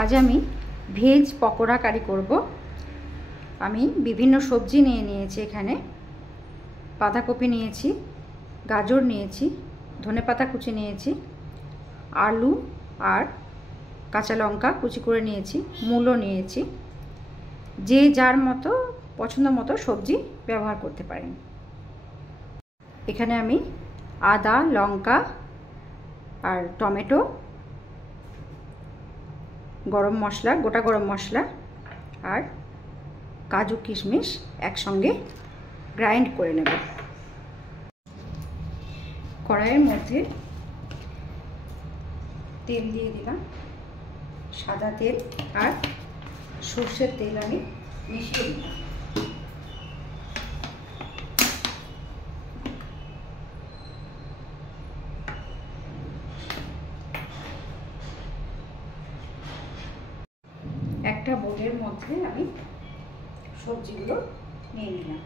আজ আমি ভেজ পকোড়া কারি করব। আমি বিভিন্ন সবজি নিয়েছি। এখানে বাঁধাকপি নিয়েছি, গাজর নিয়েছি, ধনেপাতা কুচি নিয়েছি, আলু আর কাঁচা লঙ্কা কুচি করে নিয়েছি, মূলো নিয়েছি। যে যার মতো পছন্দ মতো সবজি ব্যবহার করতে পারেন। এখানে আমি আদা, লঙ্কা আর টমেটো, গরম মশলা, গোটা গরম মশলা আর কাজু কিশমিশ একসঙ্গে গ্রাইন্ড করে নেব। কড়াইয়ের মধ্যে তেল দিয়ে দিলাম, সাদা তেল আর সর্ষের তেল আমি মিশিয়ে দিলাম। একটা বোলের মধ্যে আমি সবজিগুলো নিয়ে নিলাম।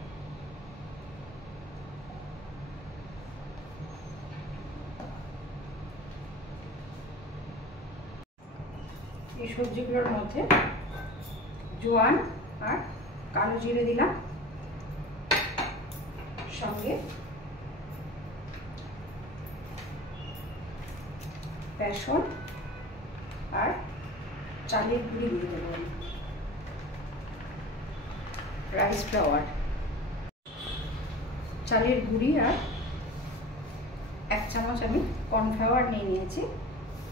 এই সবজিগুলোর মধ্যে জোয়ান আর কালো জিরে দিলাম, সঙ্গে বেসন আর চালের গুঁড়ি দিয়ে দেবো, রাইস ফ্লাওয়ার, চালের গুঁড়ি আর 1 চামচ আমি কর্নফ্লাওয়ার নিয়েছি।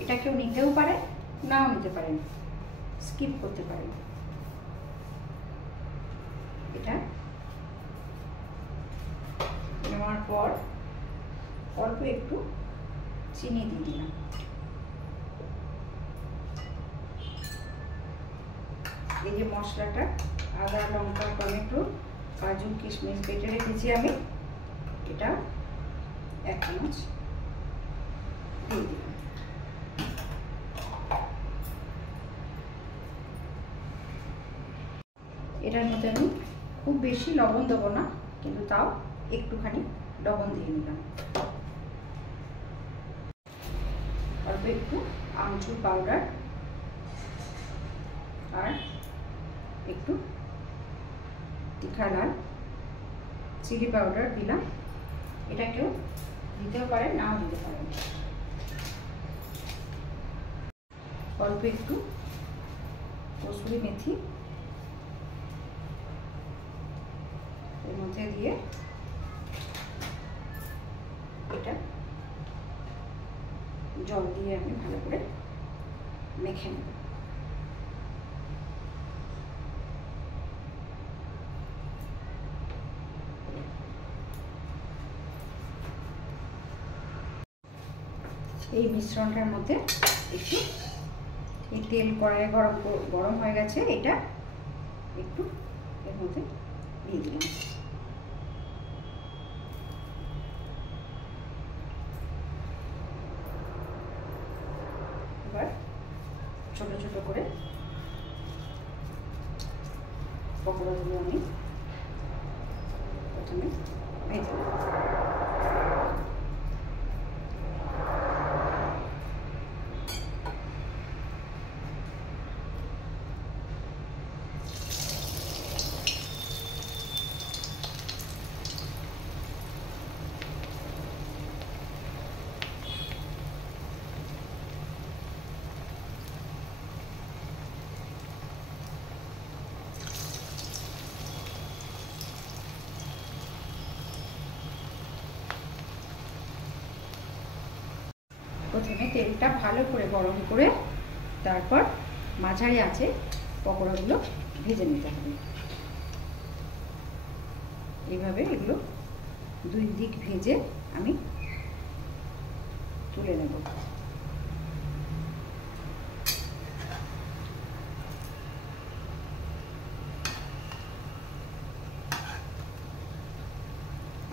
এটা কেউ নিতেও পারে, নাও নিতে পারেন, স্কিপ করতে পারেন। এটা নেওয়ার পর অল্প একটু চিনি দিয়ে দিলাম। এই যে মশলাটা আদা, লঙ্কা, টমেটো, কাজু কিশমিশ বেটে রেখেছি আমি, এটা 1 চামচ দিয়ে দিলাম। এটার মধ্যে আমি খুব বেশি লবণ দেবো না, কিন্তু তাও একটুখানি লবণ দিয়ে নিলাম। অল্প একটু আমচুর পাউডার আর একটু তিখা লাল চিলি পাউডার দিলাম। এটা কেউ দিতেও পারেন, নাও দিতে পারেন। অল্প একটু কসুরি মেথি এর মধ্যে দিয়ে এটা জল দিয়ে আমি ভালো করে মেখে নেব। এই মিশ্রণটার মধ্যে একটু এই তেল কড়াইয়ে গরম হয়ে গেছে, এটা একটু এর মধ্যে দিয়ে দিলাম। এবার ছোট ছোট করে পকোড়াগুলো আমি প্রথমে ভেজে নেব। প্রথমে তেলটা ভালো করে গরম করে তারপর মাঝারি আঁচে পকোড়াগুলো ভেজে নিতে হবে। এইভাবে এগুলো 2 দিক ভেজে আমি তুলে নেব।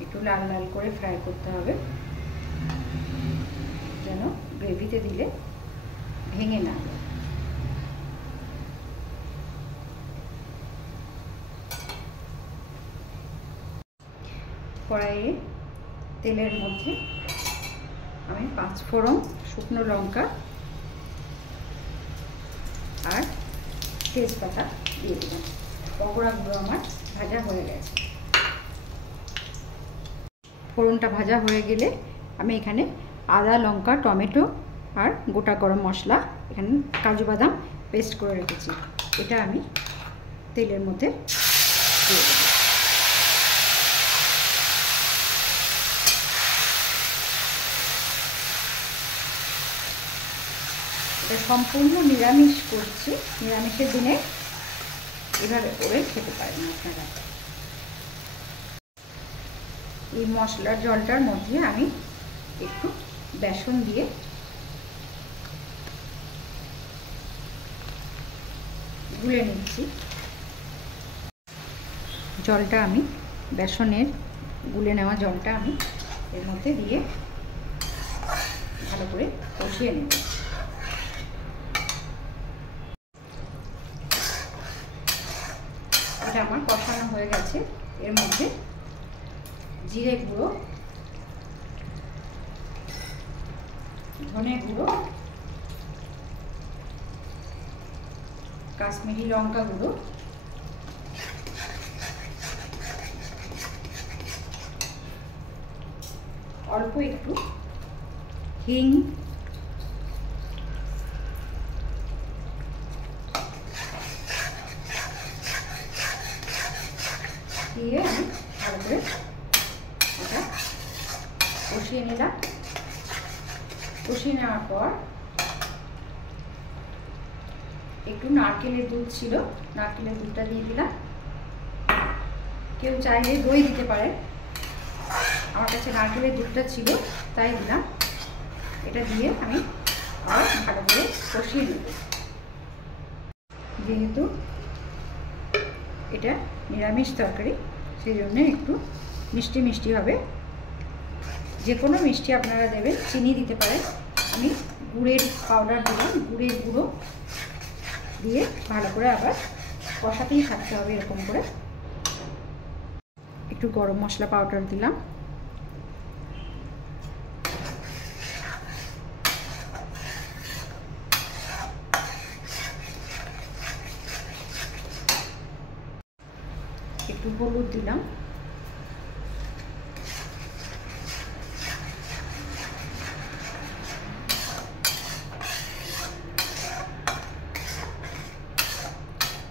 একটু লাল লাল করে ফ্রাই করতে হবে, যেন গ্রেভিতে দিলে ভেঙে না যায়। কড়াইয়ে তেলের মধ্যে আমি 5 ফোড়ন, শুকনো লঙ্কা আর তেজপাতা দিয়ে দিলাম। পকোড়াগুলো আমার ভাজা হয়ে গেছে। ফোড়নটা ভাজা হয়ে গেলে আমি এখানে আদা, লঙ্কা, টমেটো আর গোটা গরম মশলা, এখানে কাজু বাদাম পেস্ট করে রেখেছি, এটা আমি তেলের মধ্যে দিয়ে দেব। এটা সম্পূর্ণ নিরামিষ করছি, নিরামিষের দিনে এভাবে করে খেতে পারেন আপনারা। এই মশলার জলটার মধ্যে আমি একটু বেসন দিয়ে গুলে নিচ্ছি। জলটা আমি বেসনের গুলে নেওয়া জলটা আমি এর মধ্যে দিয়ে ভালো করে কষিয়ে নেব। এটা আমার কষানো হয়ে গেছে। এর মধ্যে জিরে গুঁড়ো, ধনে গুঁড়ো, কাশ্মীরি লঙ্কা গুঁড়ো, অল্প একটু হিং, দিয়ে আমি ভালো করে এটা কষিয়ে নিলাম। কষিয়ে নেওয়ার পর একটু নারকেলের দুধ ছিল, নারকেলের দুধটা দিয়ে দিলাম। কেউ চাইলে দই দিতে পারে, আমার কাছে নারকেলের দুধটা ছিল তাই দিলাম। এটা দিয়ে আমি আবার ভালো করে কষিয়ে নেব। যেহেতু এটা নিরামিষ তরকারি, সেই জন্য একটু মিষ্টি মিষ্টি হবে। যে কোনো মিষ্টি আপনারা দেবেন, চিনি দিতে পারেন। আমি গুড়ের পাউডার দিলাম, গুড়ের গুঁড়ো দিয়ে ভালো করে আবার কষাতেই থাকতে হবে। এরকম করে একটু গরম মশলা পাউডার দিলাম, একটু হলুদ দিলাম,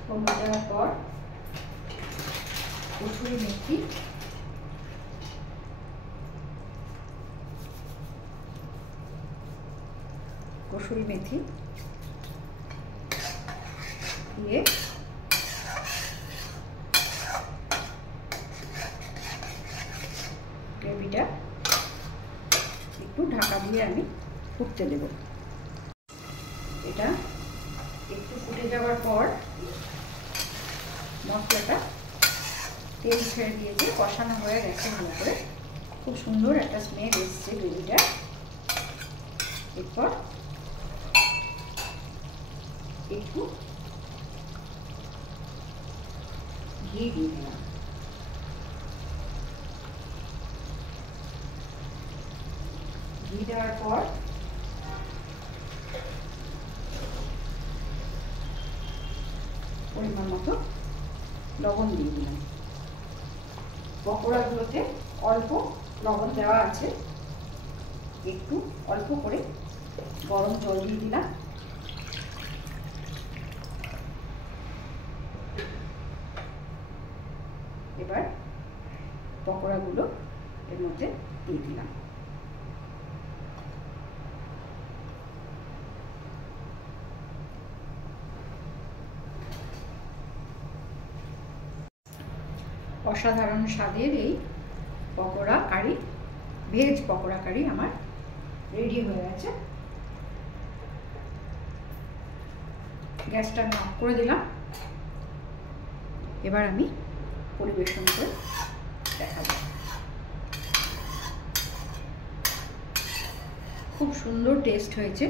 হলুদ দেওয়ার পর কসুরি মেথি, দিয়ে গ্রেভিটা একটু ঢাকা দিয়ে আমি ফুটতে দেব। এটা একটু ফুটে যাওয়ার পর মশলাটা তেল ছেড়ে দিয়েছে, কষানো হয়ে গেছে ভালো করে, খুব সুন্দর একটা স্মেল এসছে গ্রেভিটা। এরপর একটু ঘি দিয়ে দিলাম। ঘি দেওয়ার পর পরিমাণ মতো লবণ দিয়ে দিলাম। পকোড়াগুলোতে অল্প লবণ দেওয়া আছে, একটু অল্প করে গরম জল দিয়ে দিলাম। এবার পকোড়াগুলো এর মধ্যে দিয়ে দিলাম। অসাধারণ স্বাদের এই পকোড়া কারি, ভেজ পকোড়া কারি আমার রেডি হয়ে গেছে। গ্যাসটা আমি অফ করে দিলাম। এবার আমি পরিবেশন করে দেখাবো। খুব সুন্দর টেস্ট হয়েছে।